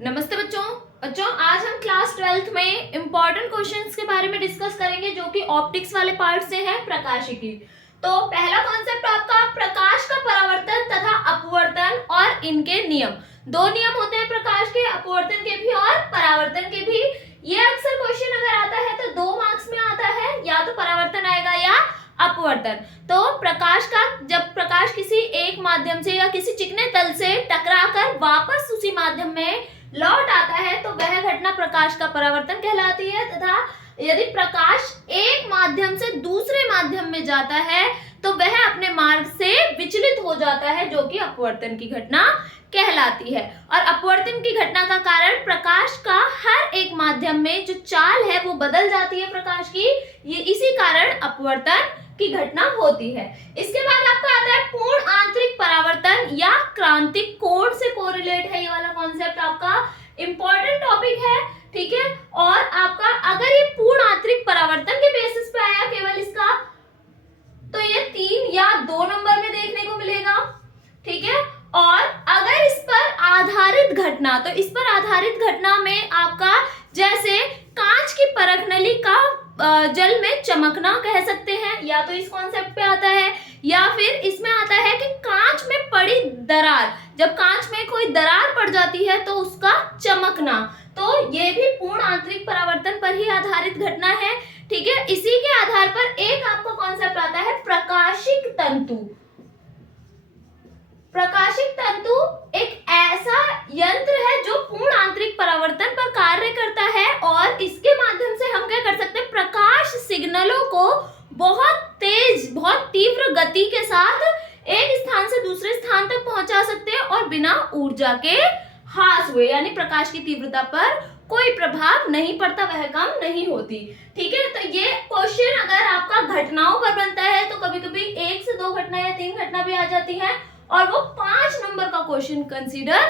नमस्ते बच्चों। आज हम क्लास 12th में इम्पोर्टेंट क्वेश्चंस के बारे में डिस्कस करेंगे जो कि ऑप्टिक्स वाले पार्ट से है, प्रकाशिकी। तो पहला कॉन्सेप्ट आपका प्रकाश का परावर्तन तथा अपवर्तन और इनके नियम। दो नियम होते हैं प्रकाश के, अपवर्तन के भी और परावर्तन के भी। ये अक्सर क्वेश्चन अगर आता है तो 2 मार्क्स में आता है, या तो परावर्तन आएगा या अपवर्तन। तो प्रकाश का, जब प्रकाश किसी एक माध्यम से या किसी चिकने तल से टकराकर वापस उसी माध्यम में लौट आता है तो वह घटना प्रकाश का परावर्तन कहलाती है, तथा यदि प्रकाश एक माध्यम से दूसरे माध्यम में जाता है तो वह अपने मार्ग से विचलित हो जाता है, जो कि अपवर्तन की घटना कहलाती है। और अपवर्तन की घटना का कारण प्रकाश का हर एक माध्यम में जो चाल है वो बदल जाती है प्रकाश की, ये इसी कारण अपवर्तन की घटना होती है। इसके बाद आपका आता है पूर्ण आंतरिक परावर्तन या क्रांतिक कोण से कोरिलेट है। ये वाला कॉन्सेप्ट आपका इंपॉर्टेंट टॉपिक है, ठीक है। और आपका अगर ये पूर्ण आंतरिक परावर्तन के बेसिस पे आया केवल इसका, तो ये 3 या 2 नंबर में देखने को मिलेगा, ठीक है। और अगर इस पर आधारित घटना, तो इस पर आधारित घटना में आपका जैसे कांच की परख नली का जल में चमकना कह सकते हैं, या तो इस कॉन्सेप्ट पे आता है, या फिर इसमें आता है कि कांच में पड़ी दरार, जब कांच में कोई दरार पड़ जाती है तो उसका चमकना, तो ये भी पूर्ण आंतरिक परावर्तन पर ही आधारित घटना है, ठीक है। इसी के आधार पर एक आपका कॉन्सेप्ट आता है प्रकाशिक तंतु। प्रकाशिक तंतु एक ऐसा यंत्र है जो पूर्ण आंतरिक परावर्तन पर कार्य करता है, और इसके माध्यम से हम क्या कर सकते हैं, प्रकाश सिग्नलों को बहुत तेज, बहुत तीव्र गति के साथ एक स्थान से दूसरे स्थान तक पहुंचा सकते हैं, और बिना ऊर्जा के ह्रास हुए, यानी प्रकाश की तीव्रता पर कोई प्रभाव नहीं पड़ता, वह कम नहीं होती, ठीक है। तो ये क्वेश्चन अगर आपका घटनाओं पर बनता है तो कभी कभी 1 से 2 घटना या 3 घटना भी आ जाती है, और वो 5 नंबर का क्वेश्चन कंसीडर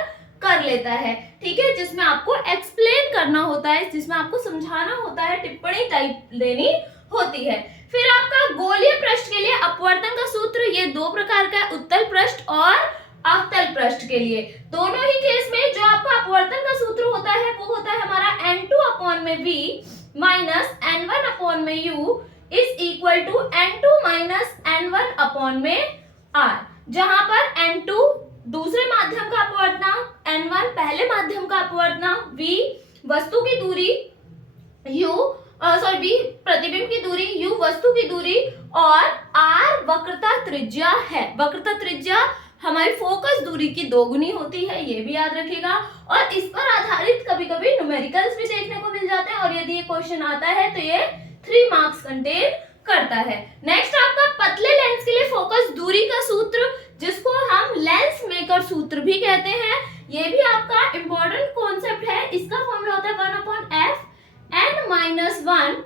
कर लेता है, ठीक है, जिसमें आपको एक्सप्लेन करना होता है, जिसमें आपको समझाना होता है, टिप्पणी टाइप देनी होती है। फिर आपका गोलीय पृष्ठ के लिए अपवर्तन का सूत्र, ये 2 प्रकार का, उत्तल पृष्ठ और अवतल पृष्ठ के लिए। दोनों ही केस में जो आपका अपवर्तन का सूत्र होता है वो होता है हमारा n2/v minus n1/u is equal to n2 minus n1/r, जहां पर n2 दूसरे माध्यम का अपवर्तनांक, n1 पहले माध्यम का अपवर्तनांक, v वस्तु की दूरी, v प्रतिबिंब की दूरी, u वस्तु की दूरी, और r वक्रता त्रिज्या है। वक्रता त्रिज्या हमारी फोकस दूरी की 2 गुनी होती है, ये भी याद रखिएगा। और इस पर आधारित कभी कभी न्यूमेरिकल्स भी देखने को मिल जाते हैं, और यदि ये क्वेश्चन आता है तो ये 3 मार्क्स कंटेन करता है। नेक्स्ट आपका पतले लेंस के लिए फोकस दूरी का सूत्र, जिसको हम लेंस मेकर सूत्र भी कहते हैं, ये भी आपका इंपॉर्टेंट कॉन्सेप्ट है। इसका फॉर्मूला होता है 1/f n-1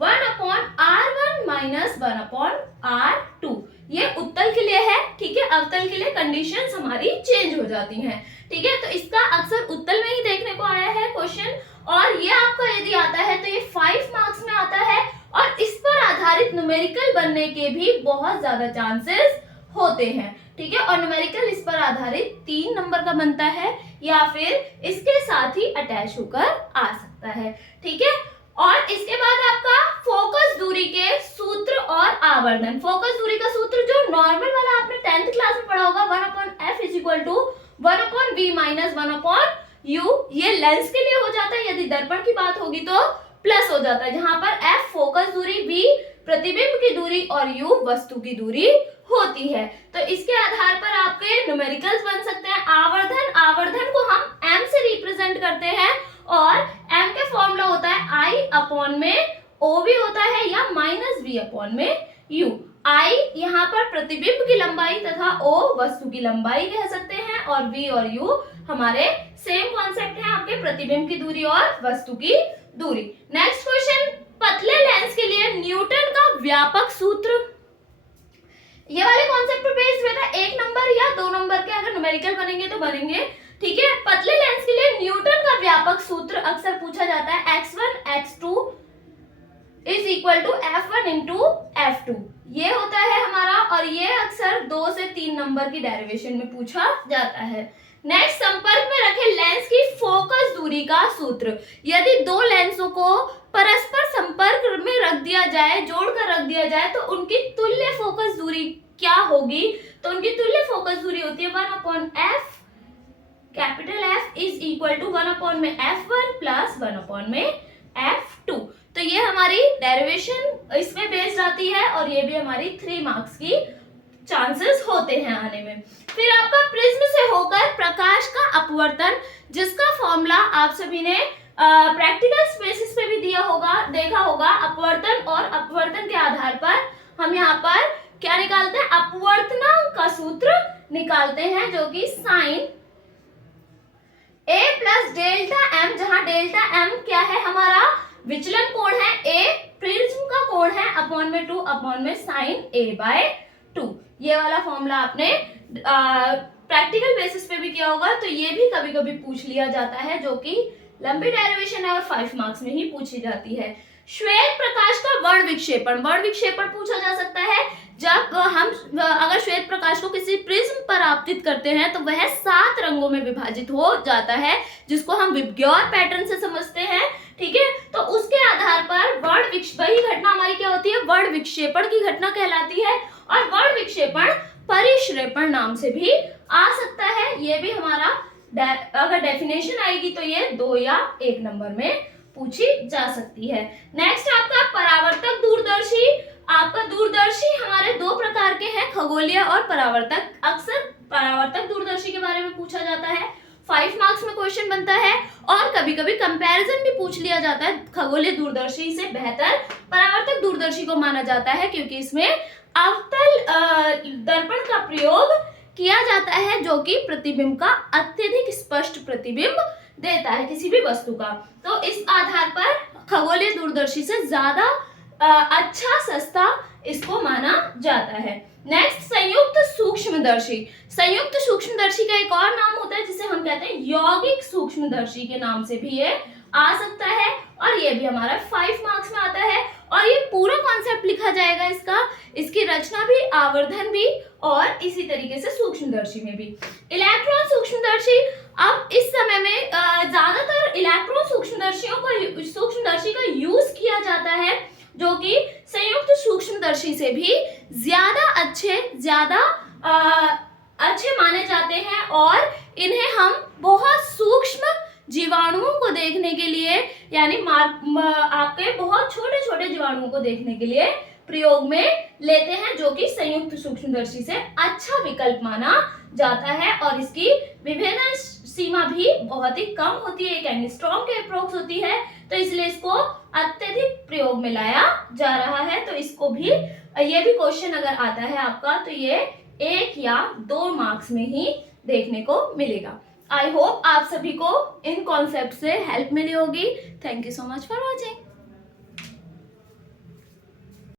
1/r1 minus 1/r2। ये उत्तल के लिए है, ठीक है। अवतल के लिए कंडीशंस हमारी चेंज हो जाती हैं, ठीक है। तो इसका अक्सर उत्तल में ही देखने को आया है क्वेश्चन, और ये आपका यदि आता है तो ये 5 मार्क्स में आता है, और इस पर आधारित न्यूमेरिकल बनने के भी बहुत ज्यादा चांसेस होते हैं, ठीक है। और न्यूमेरिकल इस पर आधारित 3 नंबर का बनता है, या फिर इसके साथ ही अटैच होकर आ सकता है, ठीक है। और इसके बाद आपका फोकस दूरी के सूत्र और आवर्धन। फोकस दूरी का सूत्र जो नॉर्मल वाला आपने 10th क्लास में पढ़ा होगा, 1/f is equal to 1/v minus 1/u, ये लेंस के लिए हो जाता है। यदि दर्पण की बात होगी तो प्लस हो जाता है, जहां पर f फोकस दूरी, v प्रतिबिंब की दूरी और u वस्तु की दूरी होती है। तो इसके आधार पर आपके न्यूमेरिकल्स बन सकते हैं। आवर्धन को हम m से रिप्रेजेंट करते हैं, और m के फॉर्मूला होता है I में o भी होता है, या माइनस v u। I यहाँ पर प्रतिबिंब की लंबाई तथा o वस्तु की लंबाई कह सकते हैं, और v और u हमारे सेम कॉन्सेप्ट है, आपके प्रतिबिंब की दूरी और वस्तु की दूरी। नेक्स्ट क्वेश्चन, पतले लेंस के लिए न्यूटन का व्यापक सूत्र। ये वाले कॉन्सेप्ट पे बेस्ड रहता है, 1 नंबर या 2 नंबर के अगर न्यूमेरिकल बनेंगे तो बनेंगे, ठीक है। पतले लेंस के लिए न्यूटन का व्यापक सूत्र अक्सर पूछा जाता है, x1 x2 is equal to f1 into f2, ये होता है हमारा, और ये अक्सर 2 से 3 नंबर की डेरिवेशन में पूछा जाता है। नेक्स्ट, संपर्क में रखे लेंस की दूरी का सूत्र। यदि दो लेंसों को परस्पर संपर्क में रख दिया जाए, जोड़कर रख दिया जाए, तो उनकी तुल्य फोकस दूरी क्या होगी? तो उनकी तुल्य फोकस दूरी होती है 1/f, capital F is equal to 1/में f1 प्लस 1/में f2। तो ये हमारी डेरिवेशन इसमें बेस्ड आती है और ये भी हमारी 3 मार्क्स की चांसेस होते हैं आने में। फिर आपका प्रिज्म से होकर प्रकाश का अपवर्तन, जिसका फॉर्मूला आप सभी ने प्रैक्टिकल बेसिस पे भी दिया होगा, देखा होगा। अपवर्तन और अपवर्तन के आधार पर हम यहाँ पर क्या निकालते हैं? अपवर्तनांक का सूत्र निकालते हैं, जो कि sine A plus delta M, जहां डेल्टा एम क्या है? हमारा विचलन कोण है, A प्रिज्म का कोण है, अपॉन में 2/में साइन A/2। ये वाला फॉर्मूला आपने प्रैक्टिकल बेसिस पे भी किया होगा, तो ये भी कभी कभी पूछ लिया जाता है, जो कि लंबी डेरिवेशन है और 5 मार्क्स में ही पूछी जाती है। श्वेत प्रकाश का वर्ण विक्षेपण, वर्ण विक्षेपण पूछा जा सकता है जब हम अगर श्वेत प्रकाश को किसी प्रिज्म पर आपतित करते हैं तो वह 7 रंगों में विभाजित हो जाता है, जिसको हम विबग्योर पैटर्न से समझते हैं, ठीक है। तो उसके आधार पर वही घटना हमारी क्या होती है? वर्ण विक्षेपण की घटना कहलाती है, और वर्ण विक्षेपण परिश्रेपण नाम से भी आ सकता है। ये भी हमारा अगर डेफिनेशन आएगी तो ये 2 या 1 नंबर में पूछी जा सकती है। नेक्स्ट आपका परावर्तक दूरदर्शी। आपका दूरदर्शी हमारे 2 प्रकार के हैं, खगोलीय और परावर्तक। अक्सर परावर्तक दूरदर्शी के बारे में पूछा जाता है, 5 मार्क्स में क्वेश्चन बनता है, और कभी कभी कंपैरिजन भी पूछ लिया जाता है। खगोलीय दूरदर्शी से बेहतर परावर्तक दूरदर्शी को माना जाता है, क्योंकि इसमें अवतल दर्पण का प्रयोग किया जाता है, जो कि प्रतिबिंब का अत्यधिक स्पष्ट प्रतिबिंब देता है किसी भी वस्तु का। तो इस आधार पर खगोलीय दूरदर्शी से ज्यादा अच्छा, सस्ता इसको माना जाता है। नेक्स्ट संयुक्त सूक्ष्मदर्शी। संयुक्त सूक्ष्मदर्शी का एक और नाम होता है, जिसे हम कहते हैं यौगिक सूक्ष्मदर्शी के नाम से भी ये आ सकता है, और ये भी हमारा 5 मार्क्स में आता है। और ये पूरा कॉन्सेप्ट लिखा जाएगा इसका, इसकी रचना भी, आवर्धन भी, और इसी तरीके से सूक्ष्मदर्शी में भी। इलेक्ट्रॉन सूक्ष्मदर्शी, अब इस समय में ज्यादातर इलेक्ट्रॉन सूक्ष्मदर्शी का यूज किया जाता है, जो कि संयुक्त सूक्ष्मदर्शी से भी ज्यादा अच्छे माने जाते हैं, और इन्हें हम बहुत सूक्ष्म जीवाणुओं को देखने के लिए, यानी आपके बहुत छोटे छोटे जीवाणुओं को देखने के लिए प्रयोग में लेते हैं, जो कि संयुक्त सूक्ष्मदर्शी से अच्छा विकल्प माना जाता है, और इसकी विभेदन सीमा भी बहुत ही कम होती है, एक एंगस्ट्रॉम के अप्रोक्स होती है, तो इसलिए इसको अत्यधिक प्रयोग में लाया जा रहा है। तो इसको भी, ये भी क्वेश्चन अगर आता है आपका, तो ये 1 या 2 मार्क्स में ही देखने को मिलेगा। आई होप आप सभी को इन कॉन्सेप्ट से हेल्प मिली होगी। Thank you so much for watching.